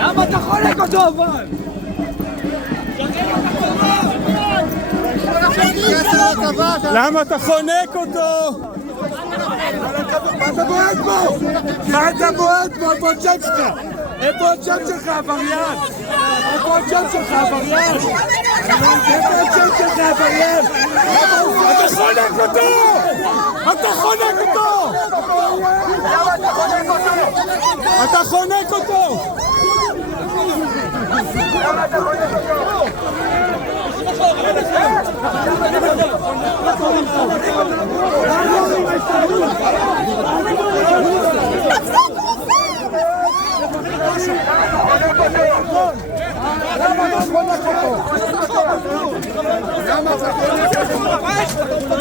למה אתה חולק אותו אבל? למה אתה חונק אותו? מה אתה בועט בו? מה אתה בועט בו? איפה השם שלך? איפה השם שלך, עבריין? איפה השם שלך, עבריין? איפה השם שלך, עבריין? אתה חונק אותו! אתה חונק אותו! אתה חונק אותו! למה אתה חונק אותו?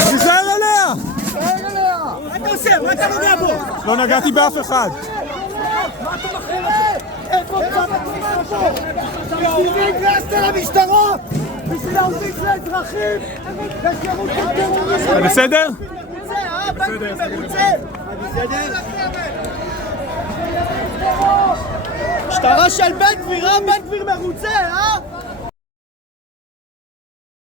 תיזהר עליה! מה אתה עושה? מה אתה נוגע בו? לא נגעתי באף אחד. מה אתה מחרה? איפה אתה מחרה פה? והגרסת למשטרה בשביל להוסיף לאזרחים בשירות של טרוריסטים. אתה בסדר? בן גביר מרוצה? בסדר? משטרה של בן גביר, בן גביר מרוצה,